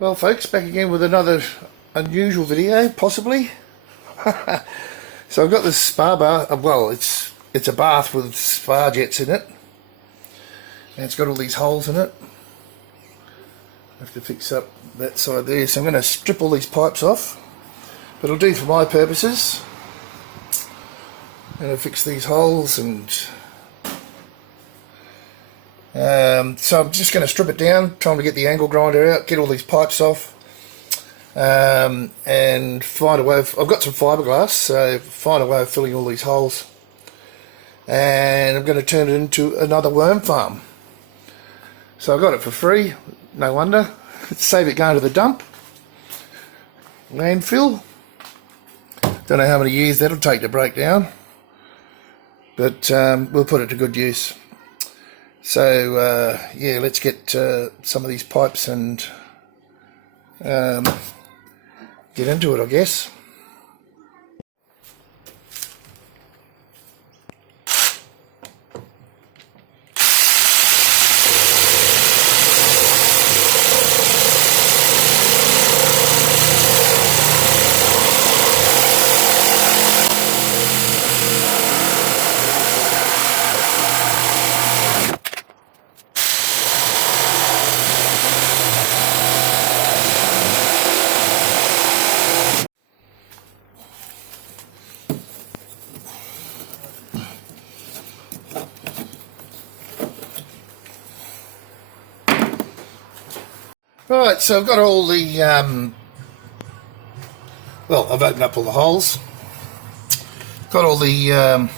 Well folks, back again with another unusual video, possibly. So I've got this spa bath, well it's a bath with spa jets in it. And it's got all these holes in it. I have to fix up that side there, so I'm going to strip all these pipes off. But it'll do for my purposes. I'm going to fix these holes and... so I'm just going to strip it down, trying to get the angle grinder out, get all these pipes off, and find a way of, I've got some fiberglass, so find a way of filling all these holes, and I'm going to turn it into another worm farm. So I got it for free, no wonder. Save it going to the dump, landfill. Don't know how many years that'll take to break down, but we'll put it to good use. So yeah, let's get some of these pipes and get into it, I guess. Right, so I've got all the, well, I've opened up all the holes, got all the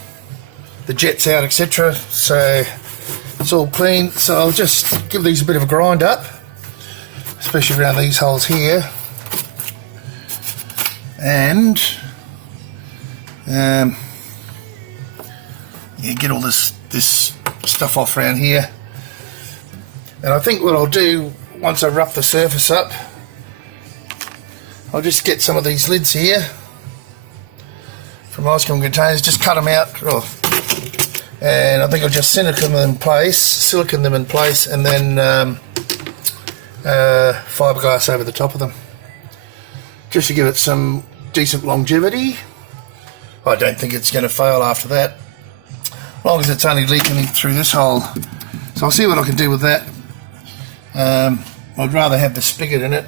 jets out, etc. So it's all clean. So I'll just give these a bit of a grind up, especially around these holes here, and yeah, get all this stuff off around here. And I think what I'll do, once I rough the surface up, I'll just get some of these lids here from ice cream containers, just cut them out, and I think I'll just silicone them in place, and then fiberglass over the top of them, just to give it some decent longevity. I don't think it's going to fail after that, as long as it's only leaking through this hole. So I'll see what I can do with that. I'd rather have the spigot in it,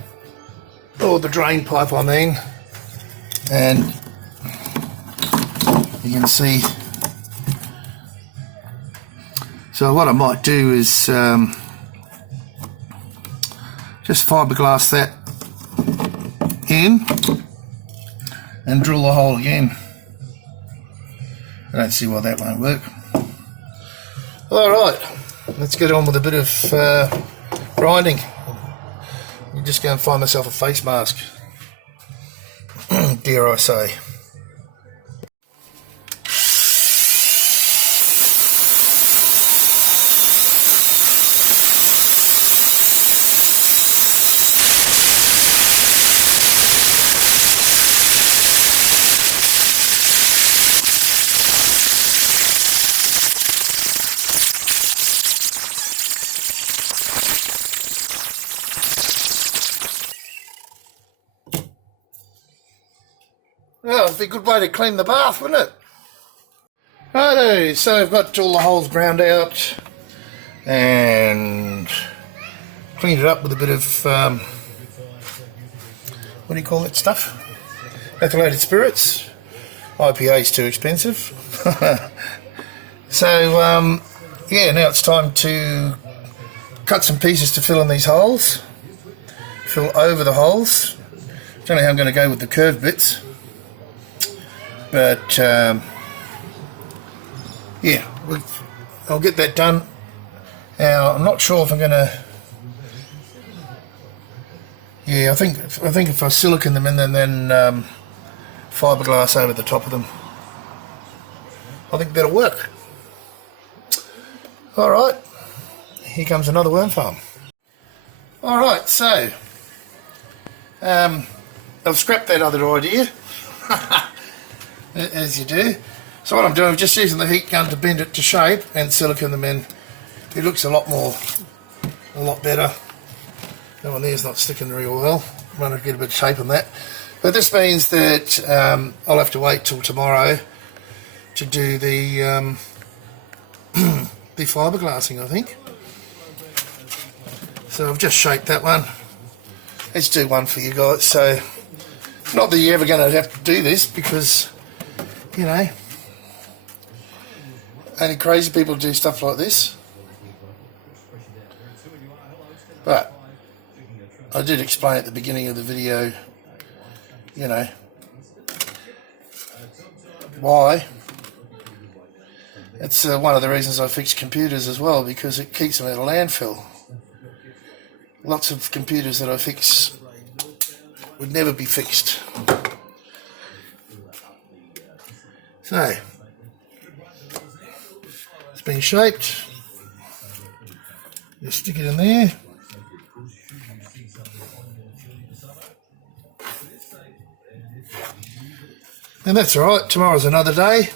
or the drain pipe I mean, and you can see. So what I might do is just fiberglass that in and drill the hole again. I don't see why that won't work. Alright, let's get on with a bit of grinding. I'm just going to find myself a face mask, dare I say. Well, it'd be a good way to clean the bath, wouldn't it? Righto, so I've got all the holes ground out and cleaned it up with a bit of, what do you call that stuff? Methylated spirits. IPA's too expensive. So, yeah, now it's time to cut some pieces to fill in these holes. Fill over the holes. Don't know how I'm going to go with the curved bits. But yeah, I'll get that done. Now I'm not sure if I'm going to. Yeah, I think if I silicone them in and then fiberglass over the top of them, I think that'll work. All right, here comes another worm farm. All right, so I've scrapped that other idea. As you do. So what I'm doing, I'm just using the heat gun to bend it to shape and silicone them in. It looks a lot better. That one there's not sticking very well. I'm going to get a bit of tape on that. But this means that I'll have to wait till tomorrow to do the fiberglassing, I think. So I've just shaped that one. Let's do one for you guys. So, not that you're ever going to have to do this because, you know, only crazy people do stuff like this. But I did explain at the beginning of the video, you know, why. It's one of the reasons I fix computers as well, because it keeps them out of landfill. Lots of computers that I fix would never be fixed. So, it's been shaped. Just stick it in there. And that's alright, tomorrow's another day.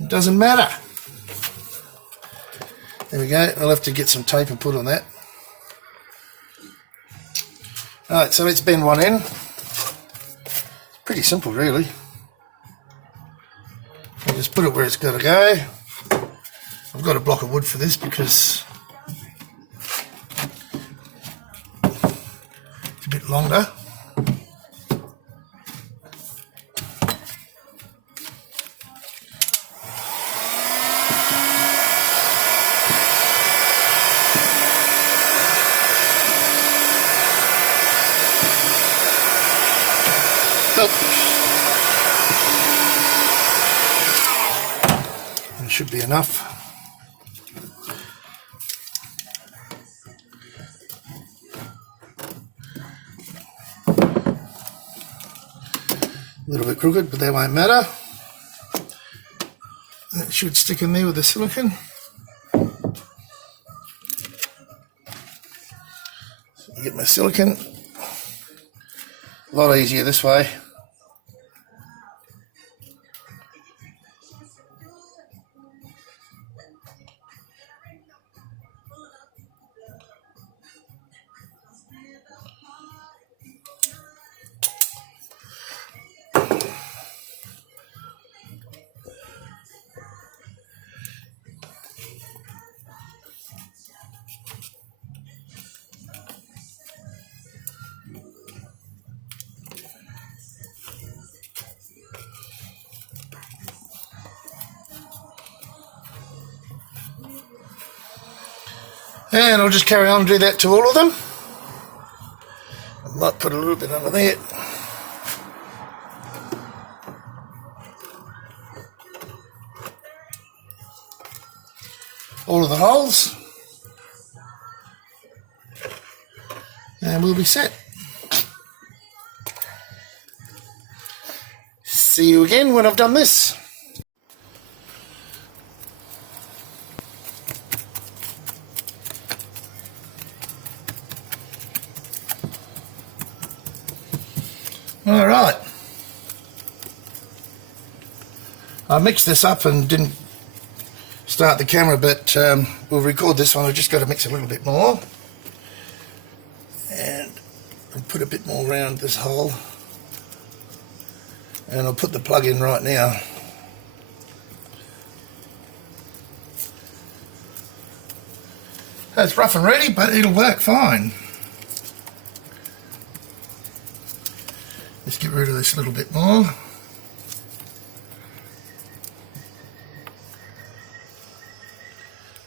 It doesn't matter. There we go, I'll have to get some tape and put on that. Alright, so let's bend one end. Pretty simple really. I'll just put it where it's got to go. I've got a block of wood for this because it's a bit longer. It should be enough. A little bit crooked, but that won't matter. That should stick in there with the silicone. So get my silicone. A lot easier this way. And I'll just carry on and do that to all of them. I might put a little bit under there. All of the holes. And we'll be set. See you again when I've done this. All right, I mixed this up and didn't start the camera, but we'll record this one. I've just got to mix a little bit more, and I'll put a bit more around this hole, and I'll put the plug in right now. It's rough and ready, but it'll work fine. Let's get rid of this a little bit more.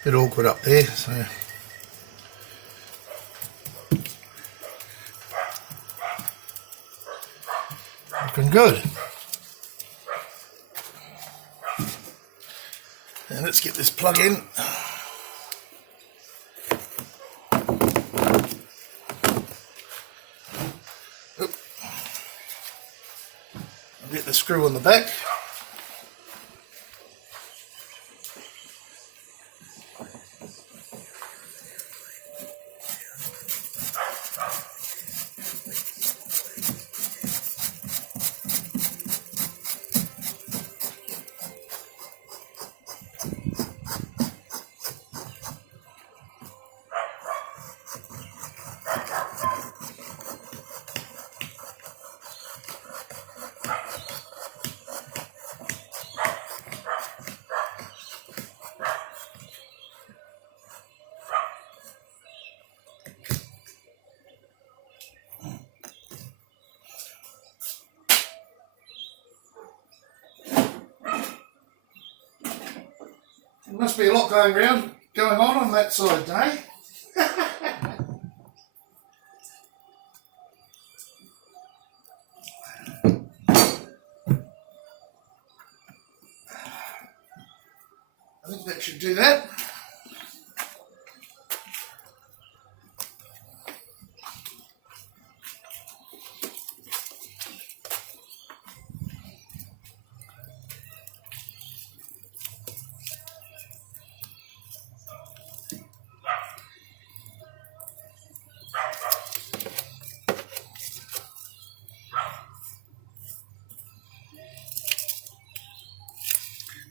Bit awkward up there, so looking good. And let's get this plug in. Get the screw on the back. There must be a lot going on that side, eh? I think that should do that.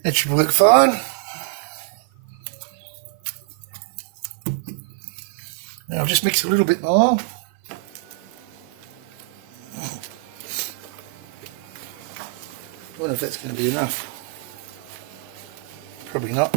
That should work fine. Now I'll just mix a little bit more. I wonder if that's going to be enough. Probably not.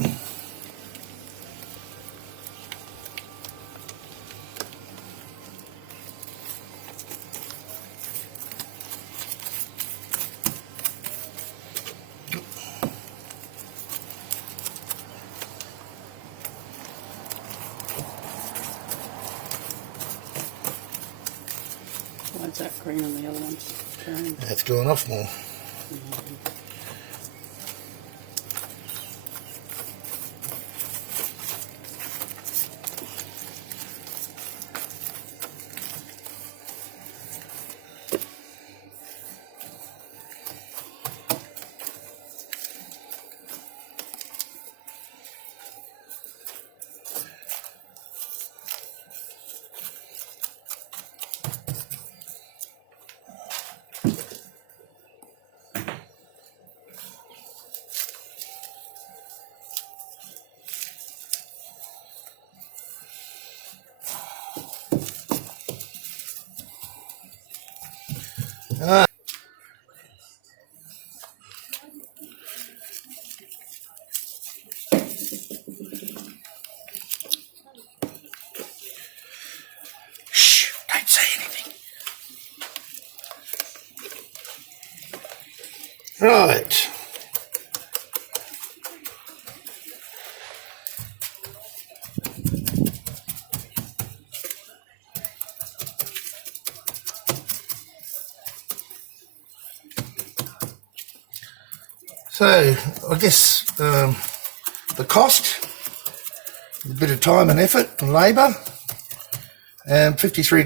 Why's that green and the other one's turned? That's going off more. Shh, don't say anything. Right. So, I guess the cost, a bit of time and effort and labour, and $53.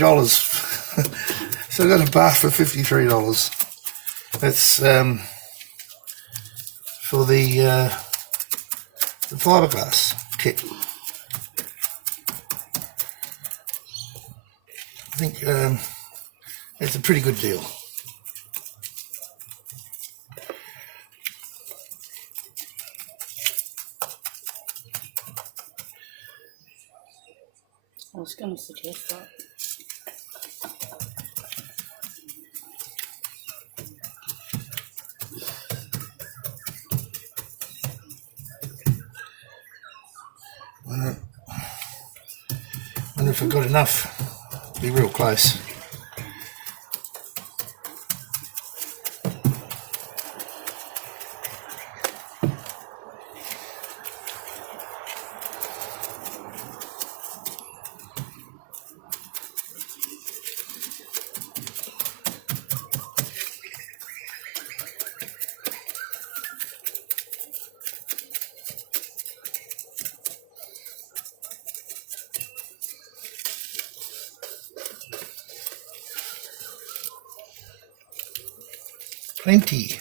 So I got a bath for $53. That's for the fiberglass kit. I think it's a pretty good deal. I was going to suggest that. Wonder if I got enough. Be real close. Plenty.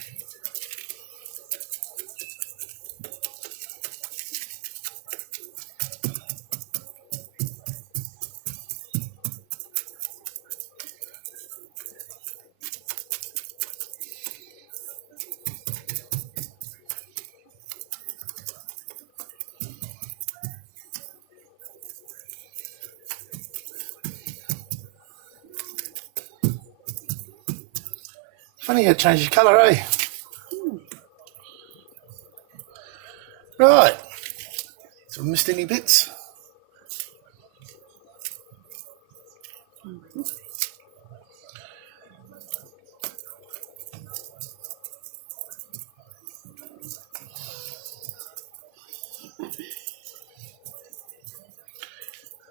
Funny how it changes colour, eh? Right. So I missed any bits?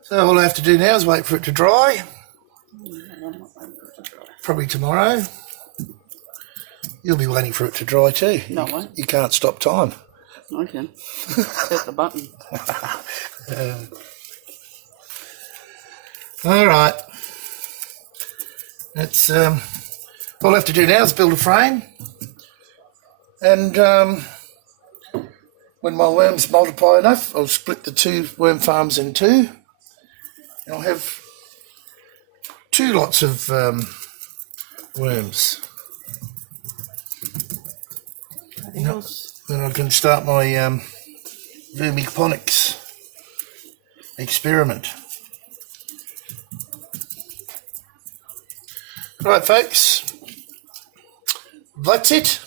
So all I have to do now is wait for it to dry. Probably tomorrow. You'll be waiting for it to dry too. No, I won't. You can't stop time. I can. Hit the button. All right. That's all I have to do now is build a frame, and when my worms multiply enough, I'll split the 2 worm farms in 2, and I'll have 2 lots of worms. Then I can start my Hydroponics experiment. Right, folks, that's it.